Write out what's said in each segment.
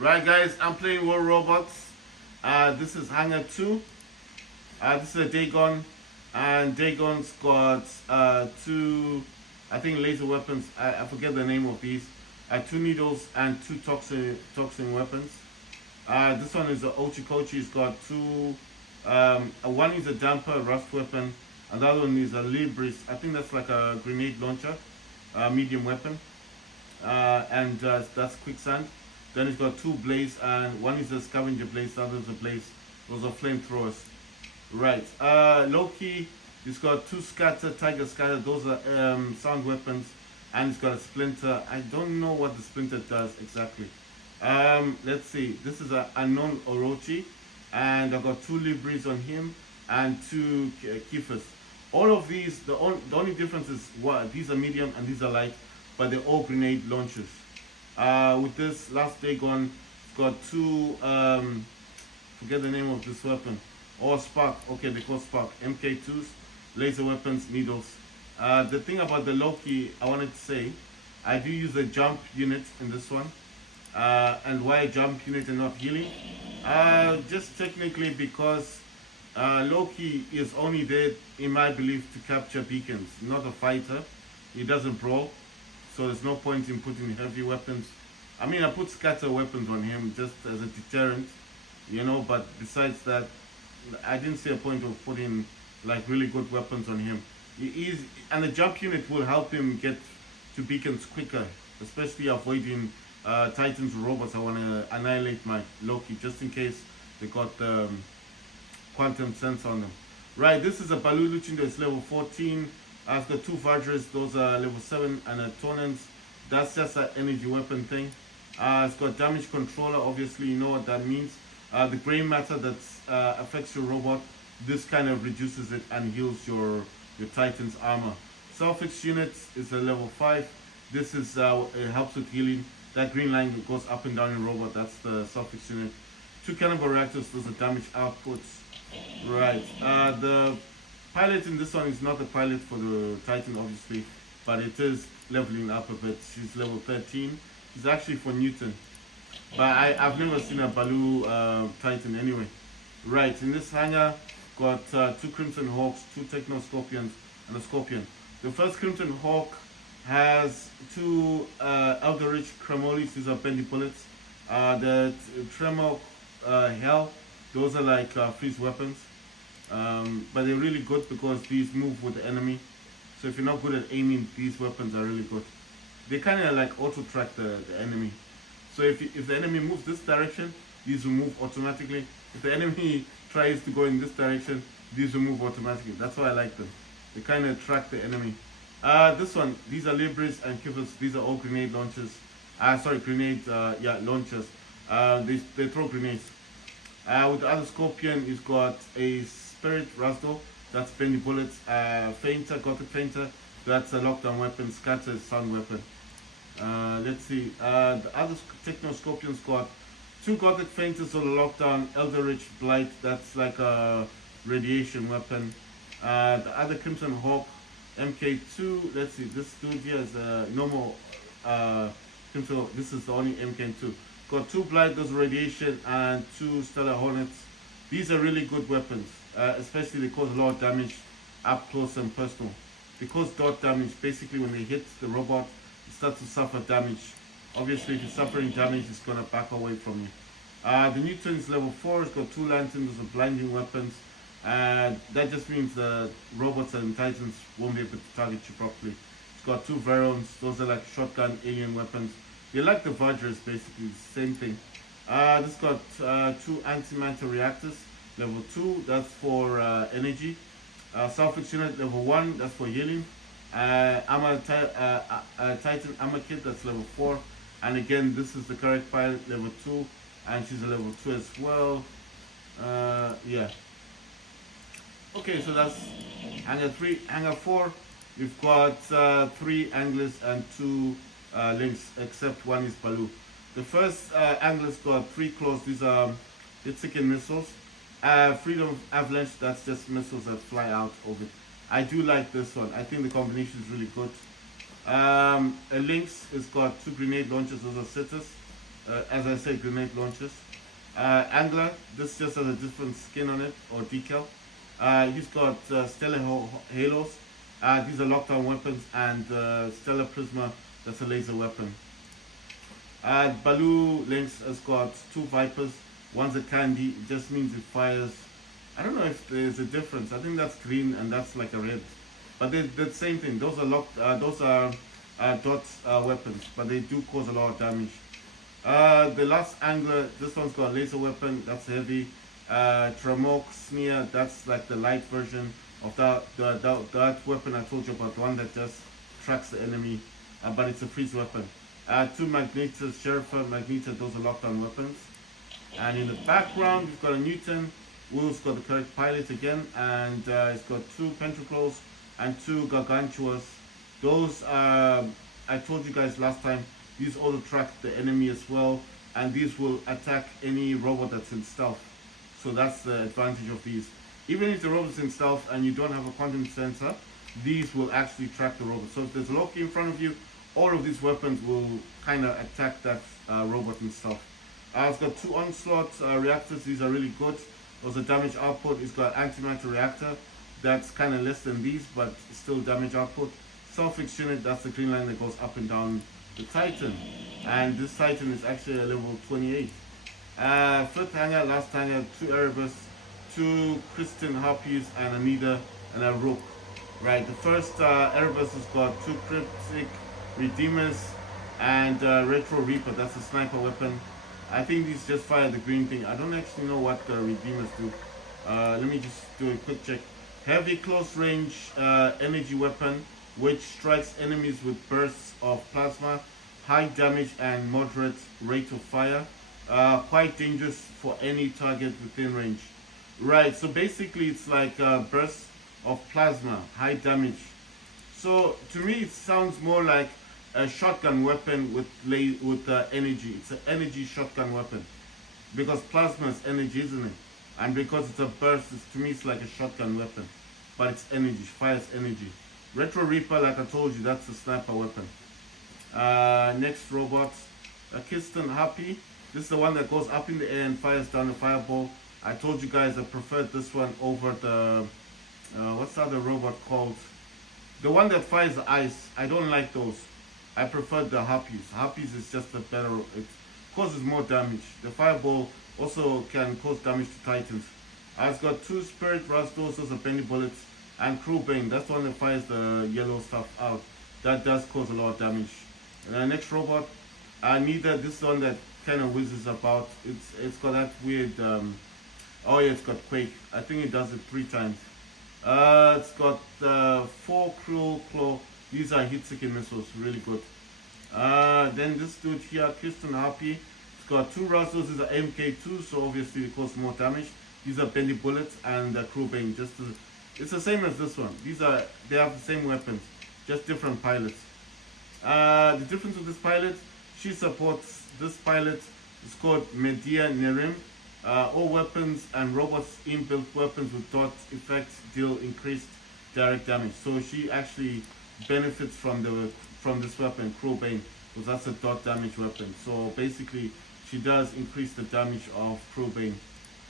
Right, guys, I'm playing War Robots. This is Hangar 2. This is a Dagon, and Dagon's got two, I think, laser weapons. I forget the name of these. Two needles and two toxin weapons. This one is a Ochikochi. It's got two. One is a damper, rust weapon. Another one is a Libris. I think that's like a grenade launcher, medium weapon. And that's quicksand. Then it's got two blades, and one is a scavenger blaze, the other is a blaze. Those are flamethrowers. Right. Loki, it's got two scatter, tiger scatter. Those are sound weapons, and it's got a splinter. I don't know what the splinter does exactly. Let's see. This is a unknown Orochi, and I've got two Libris on him and two Kifas. All of these, the only difference is what these are medium and these are light, but they're all grenade launchers. With this last Dagon, it's got two, forget the name of this weapon, or Spark, okay, they call Spark, MK2s, laser weapons, needles. The thing about the Loki, I wanted to say, I do use a jump unit in this one. And why a jump unit and not healing? Just technically because Loki is only there, in my belief, to capture beacons, not a fighter. He doesn't brawl, so there's no point in putting heavy weapons. I mean, I put scatter weapons on him just as a deterrent, but besides that, I didn't see a point of putting like really good weapons on him. And the jump unit will help him get to beacons quicker, especially avoiding Titans or robots. I want to annihilate my Loki just in case they got the quantum sense on them. Right, this is a Balu Luchindo, it's level 14. I've got two Vajras, those are level 7, and a Tonans. That's just an energy weapon thing. It's got damage controller, obviously you know what that means. The gray matter that affects your robot, this kind of reduces it and heals your Titan's armor. Self-fix unit is a level 5. This is it helps with healing. That green line goes up and down your robot, that's the self-fix unit. Two cannibal reactors, those are damage outputs. Right, the pilot in this one is not the pilot for the Titan, obviously, but it is leveling up a bit. She's level 13. She's actually for Newton. But I've never seen a Balu Titan anyway. Right, in this hangar, got two Crimson Hawks, two Techno Scorpions, and a Scorpion. The first Crimson Hawk has two Eldritch Cremolis, these are bendy bullets. The Tremor Hell, those are like freeze weapons. But they're really good because these move with the enemy. So if you're not good at aiming, these weapons are really good. They kind of like auto-track the enemy. So if the enemy moves this direction, these will move automatically. If the enemy tries to go in this direction, these will move automatically. That's why I like them. They kind of track the enemy. This one, these are Libris and Kivas. These are all grenade launchers. Launchers. They throw grenades. With the other Scorpion, he's got a Spirit Rasdo. That's bendy bullets. Fainter, Gothic Fainter. That's a lockdown weapon. Scatter is sound weapon. Let's see. The other Techno Scorpion's got two Gothic Fainters on the lockdown. Eldritch Blight. That's like a radiation weapon. The other Crimson Hawk, MK2. Let's see. This dude here is a normal Crimson. This is the only MK2. Got two Blight, those radiation, and two Stellar Hornets. These are really good weapons. Especially they cause a lot of damage up close and personal. Because dot damage, basically when they hit the robot, it starts to suffer damage. Obviously, if you're suffering damage, it's going to back away from you. The Newton is level 4. It's got two lanterns, those are blinding weapons. And that just means the robots and Titans won't be able to target you properly. It's got two Verons. Those are like shotgun alien weapons. They're like the Vajras, basically, the same thing. This got two antimatter reactors. Level 2, that's for energy. Self-fix unit, level 1, that's for healing. Titan armor kit, that's level 4. And again, this is the correct pilot, level 2. And she's a level 2 as well. Yeah. Okay, so that's hangar 3. Hangar 4, we've got 3 anglers and 2 links, except one is Balu. The first angler's got 3 claws. These are Itzikin missiles. Freedom Avalanche, that's just missiles that fly out of it. I do like this one. I think the combination is really good. A Lynx has got 2 grenade launchers, those are sitters. as I said, grenade launchers. Angler, this just has a different skin on it, or decal. He's got Stellar Halos. These are lockdown weapons, and Stellar Prisma, that's a laser weapon. Baloo Lynx has got two Vipers. One's a candy, it just means it fires. I don't know if there's a difference. I think that's green and that's like a red. But they're the same thing. Those are those are dot weapons, but they do cause a lot of damage. The last angler, this one's got a laser weapon, that's heavy. Tramok Sneer, that's like the light version of that weapon I told you about, the one that just tracks the enemy, but it's a freeze weapon. Two Magnetas, Sherifa, Magneta, those are lockdown weapons. And in the background, we've got a Newton. Will's got the correct pilot again, and it's got two Pentacles and two Gargantuas. Those are, I told you guys last time, these auto track the enemy as well, and these will attack any robot that's in stealth. So that's the advantage of these. Even if the robot's in stealth and you don't have a quantum sensor, these will actually track the robot. So if there's a Loki in front of you, all of these weapons will kind of attack that robot and stuff. It's got two Onslaught reactors. These are really good. Those are damage output. It's got antimatter reactor. That's kind of less than these, but still damage output. Self-fix unit, that's the green line that goes up and down the Titan. And this Titan is actually a level 28. Fifth hanger, last hanger, two Erebus, two Kristen Harpies, and a Nida and a Rook. Right, the first Erebus has got two Cryptic Redeemers and Retro Reaper, that's a sniper weapon. I think these just fire the green thing. I don't actually know what the Redeemers do. Let me just do a quick check. Heavy close range energy weapon, which strikes enemies with bursts of plasma, high damage and moderate rate of fire. Quite dangerous for any target within range. Right, so basically it's like a burst of plasma, high damage. So to me it sounds more like a shotgun weapon with energy. It's an energy shotgun weapon because plasma is energy, isn't it? And because it's a burst, to me it's like a shotgun weapon, but it's energy, fires energy. Retro Reaper, like I told you, that's a sniper weapon. Next robot, a Kristen Harpy. This is the one that goes up in the air and fires down a fireball. I told you guys I preferred this one over the what's the other robot called? The one that fires the ice. I don't like those. I prefer the Harpies. Harpies is just a better, it causes more damage. The fireball also can cause damage to Titans. It's got two Spirit Rastos, those are bendy bullets, and Crewbane, that's the one that fires the yellow stuff out. That does cause a lot of damage. Next robot, Nida, this is the one that kind of whizzes about. It's got that weird, oh yeah, it's got Quake. I think it does it 3 times. It's got 4 Cruel Claw. These are hit-seeking missiles, really good. Then this dude here, Kristen Harpy. It's got 2 Rastos, these are MK2, so obviously it causes more damage. These are bendy bullets and Crewbane. It's the same as this one. They have the same weapons, just different pilots. The difference with this pilot, she supports this pilot. It's called Medea Nerim. All weapons and robots inbuilt weapons with dot effects deal increased direct damage. So she actually benefits from this weapon, Crewbane, because that's a dot damage weapon. So basically, she does increase the damage of Crewbane,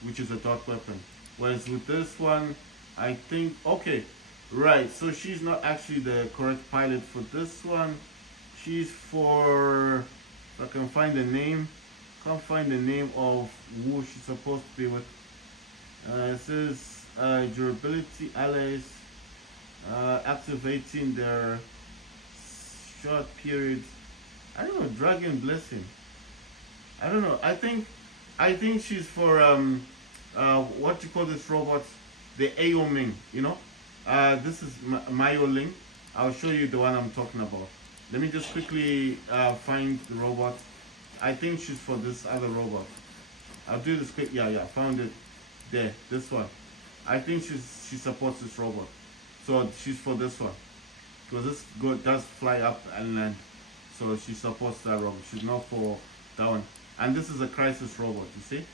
which is a dot weapon. Whereas with this one, I think, okay, right, so she's not actually the correct pilot for this one. She's for, if I can find the name, can't find the name of who she's supposed to be with. It says durability allies activating their short period. I don't know, Dragon Blessing. I don't know. I think she's for what you call this robot, the Aoming. You know, this is Myoling. I'll show you the one I'm talking about. Let me just quickly find the robot. I think she's for this other robot. I'll do this quick. Yeah, found it. There, this one. I think she supports this robot. So she's for this one. Because this does fly up and land. So she supports that robot. She's not for that one. And this is a crisis robot, you see?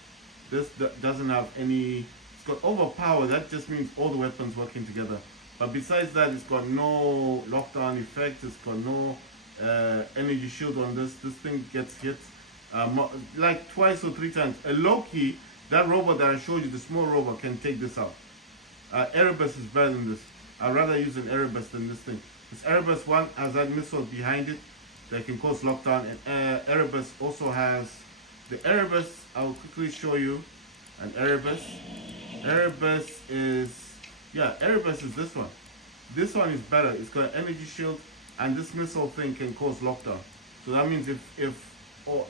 This doesn't have any... It's got overpower. That just means all the weapons working together. But besides that, it's got no lockdown effect. It's got no energy shield on this. This thing gets hit like twice or three times. A Loki, that robot that I showed you, the small robot, can take this out. Erebus is better than this. I'd rather use an Erebus than this thing. This Erebus one has that missile behind it that can cause lockdown, and Erebus also has the Erebus. I'll quickly show you an Erebus. Erebus is Erebus is this one. This one is better. It's got an energy shield, and this missile thing can cause lockdown. So that means if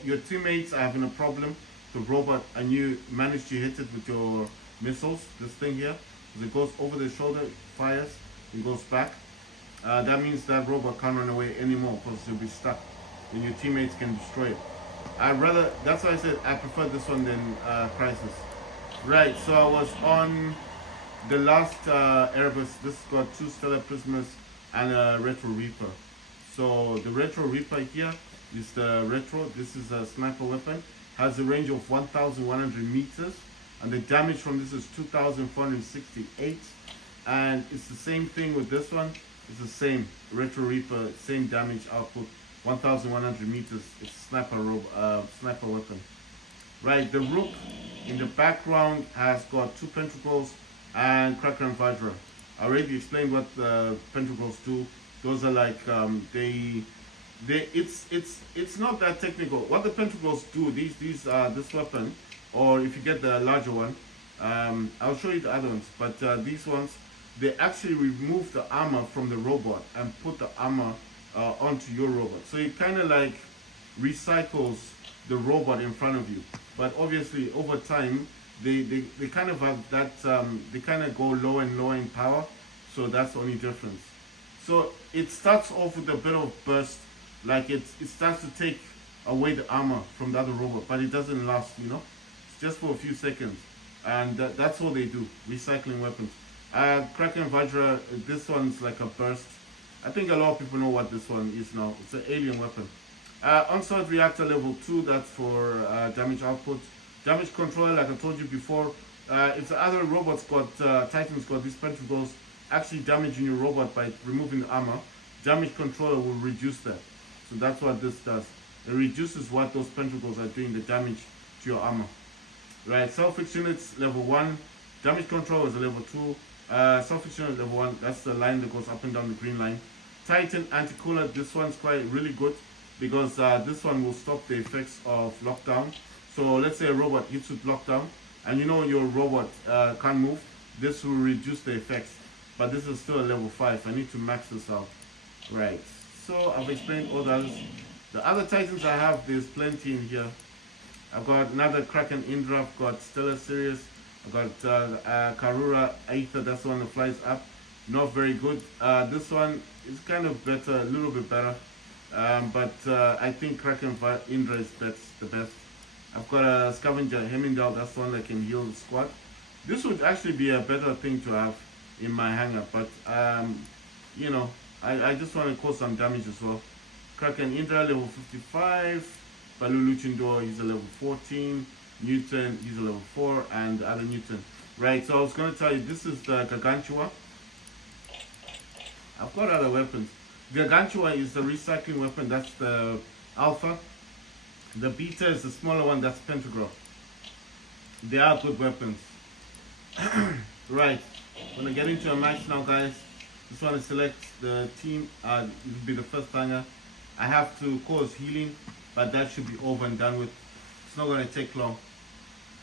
your teammates are having a problem, the robot, and you manage to hit it with your missiles, this thing here, as it goes over the shoulder, fires, it goes back. That means that robot can't run away anymore because it'll be stuck. Then your teammates can destroy it. That's why I said I prefer this one than Crisis. Right, so I was on the last Erebus. This got 2 Stellar Prismas and a Retro Reaper. So the Retro Reaper here is the Retro. This is a sniper weapon. Has a range of 1,100 meters. And the damage from this is 2,468. And it's the same thing with this one. It's the same Retro Reaper, same damage output, 1,100 meters. It's a sniper weapon. Right, the Rook in the background has got 2 Pentacles and Kraken and Vajra. I already explained what the Pentacles do. Those are like it's not that technical. What the Pentacles do, this weapon, or if you get the larger one, I'll show you the other ones. But these ones, they actually remove the armor from the robot and put the armor onto your robot. So it kind of like recycles the robot in front of you. But obviously over time, they kind of have that, they kind of go low and low in power. So that's the only difference. So it starts off with a bit of burst, like it starts to take away the armor from the other robot, but it doesn't last, It's just for a few seconds. And that's all they do, recycling weapons. Kraken Vajra, this one's like a burst. I think a lot of people know what this one is now. It's an alien weapon. Onslaught Reactor level 2, that's for damage output. Damage control, like I told you before, if the other robots Titans got these pentacles, actually damaging your robot by removing the armor, damage controller will reduce that. So that's what this does. It reduces what those pentacles are doing, the damage to your armor. Right, Self-Fix units level 1, damage control is a level 2. Self-Fix unit level 1, that's the line that goes up and down the green line. Titan anti-cooler, this one's quite really good because this one will stop the effects of lockdown. So let's say a robot hits with lockdown and your robot can't move, this will reduce the effects. But this is still a level 5. I need to max this out. Right. So I've explained all those. The other Titans I have, there's plenty in here. I've got another Kraken Indra. I've got Stellar Sirius. I've got Karura Aether. That's the one that flies up. Not very good. This one is kind of better, a little bit better. But I think Kraken Indra is the best. I've got a Scavenger Hemingdal. That's the one that can heal the squad. This would actually be a better thing to have in my hangar, but I just want to cause some damage as well. Kraken Indra level 55, Balu Luchindor, he's a level 14, Newton, he's a level 4, and the other Newton. Right, so I was going to tell you, this is the Gargantua. I've got other weapons. Gargantua is the recycling weapon, that's the Alpha. The Beta is the smaller one, that's Pentagram. They are good weapons. Right. I'm gonna get into a match now, guys. Just want to select the team. It will be the first hanger. I have to cause healing, but that should be over and done with. It's not gonna take long.